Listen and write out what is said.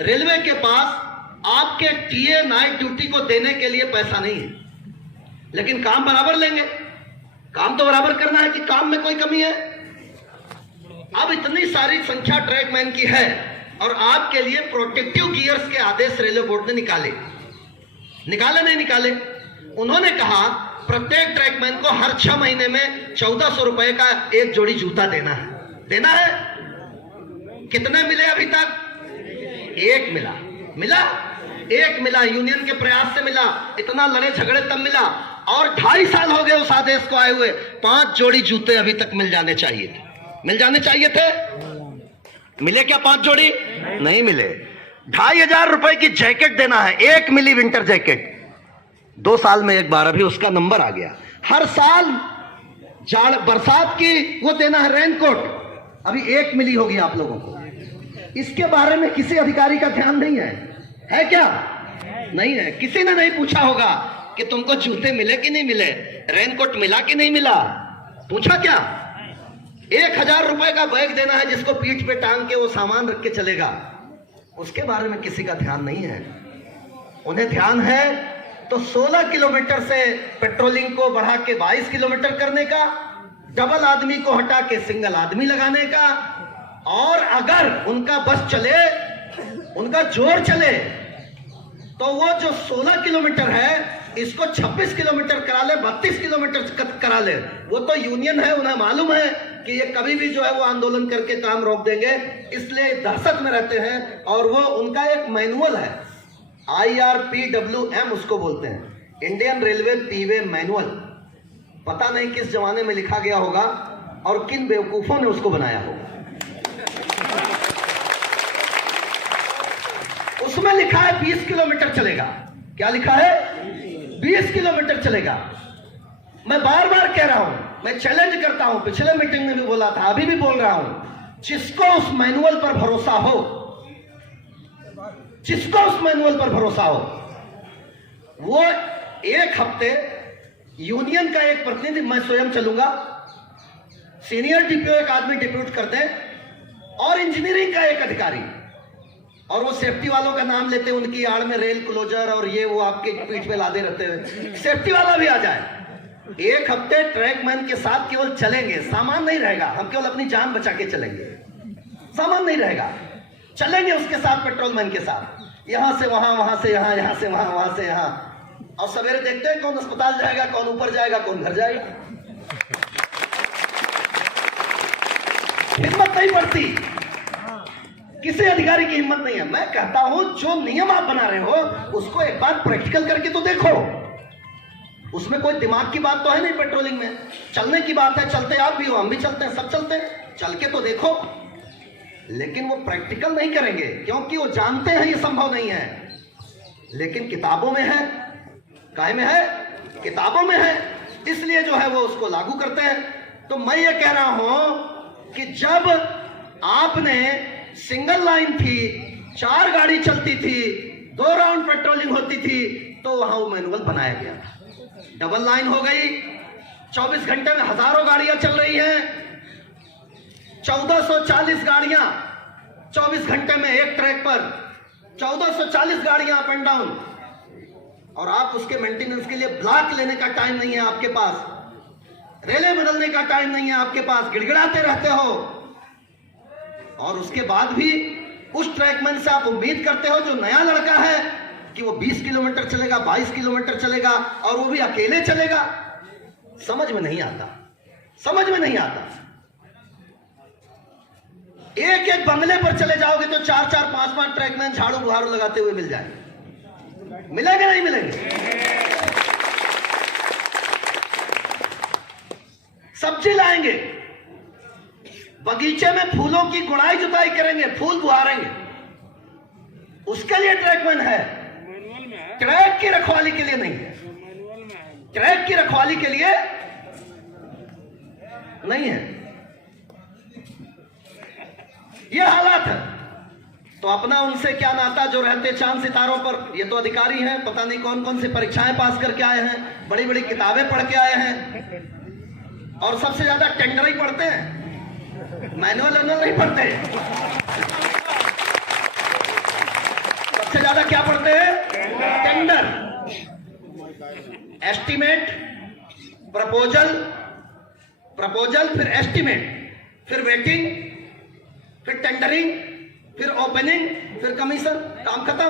Railway के पास आपके TA night duty को देने के लिए पैसा नहीं है, लेकिन काम बराबर लेंगे। काम तो बराबर करना है कि काम में कोई कमी है। अब इतनी सारी संख्या ट्रैकमैन की है और आपके लिए प्रोटेक्टिव गियर्स के आदेश रेलवे बोर्ड ने निकाले नहीं निकाले। उन्होंने कहा प्रत्येक ट्रैकमैन को हर 6 महीने में 1400 रुपए का एक जोड़ी जूता देना है। कितने मिले अभी तक? एक मिला। यूनियन के प्रयास से मिला। इतना लड़े झगड़े तब मिला और 2.5 साल हो गए उस आदेश को आए हुए। 5 जोड़ी जूते अभी तक मिल जाने चाहिए थे। मिले क्या 5 जोड़ी? नहीं मिले। 2,500 रुपए की जैकेट देना है, 1 मिली विंटर जैकेट। 2 साल में एक बार अभी उसका नंबर आ गया। हर साल बरसात की वो देना है रेनकोट, अभी 1 मिली होगी आप लोगों को। इसके बारे में किसी अधिकारी का ध्यान नहीं है क्या? नहीं है। किसी ने नहीं पूछा होगा कि तुमको जूते मिले कि नहीं मिले, रेनकोट मिला कि नहीं मिला, पूछा क्या? 1,000 रुपए का बैग देना है जिसको पीठ पे टांग के वो सामान रख के चलेगा, उसके बारे में किसी का ध्यान नहीं है। उन्हें ध्यान है तो 16 किलोमीटर से पेट्रोलिंग को बढ़ा के 22 किलोमीटर करने का, डबल आदमी को हटा के सिंगल आदमी लगाने का, और अगर उनका बस चले, उनका जोर चले, तो वो जो 16 किलोमीटर है इसको 26 किलोमीटर करा ले, 32 किलोमीटर करा ले। वो तो यूनियन है, उन्हें मालूम है कि ये कभी भी जो है वो आंदोलन करके काम रोक देंगे, इसलिए दहशत में रहते हैं। और वो उनका एक मैनुअल है, IRPWM उसको बोलते हैं, इंडियन रेलवे पीवे मैनुअल। पता नहीं किस जमाने में लिखा गया होगा और किन बेवकूफों ने उसको बनाया होगा। उसमें लिखा है 20 किलोमीटर चलेगा। क्या लिखा है? 20 किलोमीटर चलेगा। मैं बार बार कह रहा हूं, मैं चैलेंज करता हूं, पिछले मीटिंग में भी बोला था, अभी भी बोल रहा हूं, जिसको उस मैनुअल पर भरोसा हो, वो 1 हफ्ते यूनियन का एक प्रतिनिधि, मैं स्वयं चलूंगा, सीनियर डीपीओ एक आदमी डिप्यूट कर दे, और इंजीनियरिंग का एक अधिकारी, और वो सेफ्टी वालों का नाम लेते हैं, उनकी आड़ में रेल क्लोजर और ये वो आपके पीठ पे लादे रहते हैं, सेफ्टी वाला भी आ जाए। 1 हफ्ते ट्रैकमैन के साथ केवल चलेंगे, सामान नहीं रहेगा, हम केवल अपनी जान बचा के चलेंगे, सामान नहीं रहेगा, चलेंगे उसके साथ, पेट्रोलमैन के साथ, यहां से वहां, वहां से यहां, यहां से वहां, वहां से यहां, और सवेरे देखते हैं कौन अस्पताल जाएगा, कौन ऊपर जाएगा, कौन घर जाएगा। हिम्मत नहीं पड़ती, किसी अधिकारी की हिम्मत नहीं है। मैं कहता हूं जो नियम आप बना रहे हो उसको एक बार प्रैक्टिकल करके तो देखो। उसमें कोई दिमाग की बात तो है नहीं, पेट्रोलिंग में चलने की बात है, चलते आप भी हो, हम भी चलते हैं, सब चलते हैं, चल के तो देखो। लेकिन वो प्रैक्टिकल नहीं करेंगे क्योंकि वो जानते हैं ये संभव नहीं है, लेकिन किताबों में है। काहे में है? किताबों में है, इसलिए जो है वो उसको लागू करते हैं। तो मैं ये कह रहा हूं कि जब आपने सिंगल लाइन थी, 4 गाड़ी चलती थी, 2 राउंड पेट्रोलिंग होती थी, तो वहां वो मैनुअल बनाया गया था। डबल लाइन हो गई, 24 घंटे में हजारों गाड़ियां चल रही हैं, 1440 गाड़ियां 24 घंटे में एक ट्रैक पर, 1440 गाड़ियां अप एंड डाउन, और आप उसके मेंटेनेंस के लिए ब्लॉक लेने का टाइम नहीं है आपके पास, रेलें बदलने का टाइम नहीं है आपके पास, गिड़गिड़ाते रहते हो। और उसके बाद भी उस ट्रैकमैन से आप उम्मीद करते हो जो नया लड़का है कि वो 20 किलोमीटर चलेगा, 22 किलोमीटर चलेगा, और वो भी अकेले चलेगा। समझ में नहीं आता। एक बंगले पर चले जाओगे तो 4-4, 5-5 ट्रैकमैन झाड़ू बुहारू लगाते हुए मिल जाए। मिलेंगे नहीं मिलेंगे? सब्जी लाएंगे, बगीचे में फूलों की गुड़ाई जुताई करेंगे, फूल बुहारेंगे, उसके लिए ट्रैकमैन है, ट्रैक की रखवाली के लिए नहीं है। ट्रैक की रखवाली के लिए नहीं है। ये हालात है। तो अपना उनसे क्या नाता जो रहते चांद सितारों पर। ये तो अधिकारी हैं, पता नहीं कौन कौन सी परीक्षाएं पास करके आए हैं, बड़ी बड़ी किताबें पढ़ के आए हैं, और सबसे ज्यादा टेंडर ही पढ़ते हैं, मैनुअल नहीं पढ़ते। क्या पढ़ते हैं? टेंडर, एस्टीमेट, प्रपोजल, प्रपोजल फिर एस्टीमेट, फिर वेटिंग, फिर टेंडरिंग, फिर ओपनिंग, फिर कमीशन। काम खत्म।